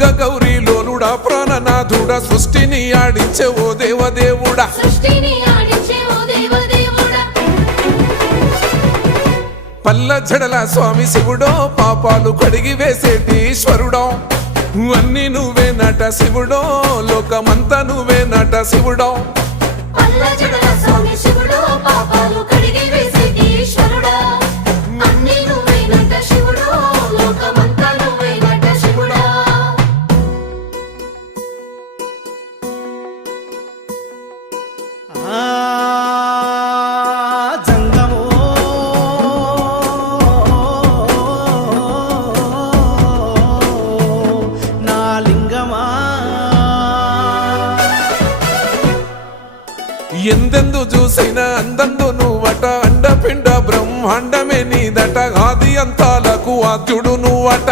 గంగ గౌరీ లోలుడా ప్రాణనాథుడా సృష్టిని ఆడించే ఓ దేవదేవుడా పల్ల జడల స్వామి శివుడో పాపాలు కడిగి వేసేటి ఈశ్వరుడో అన్ని నువ్వే నట శివుడో లోకమంతా నువ్వే నట శివుడో ఎందెందు చూసైనా అందందు నువ్వట అండపిండ బ్రహ్మాండమే నీదట ఆది అంతాలకు ఆద్యుడు నువ్వట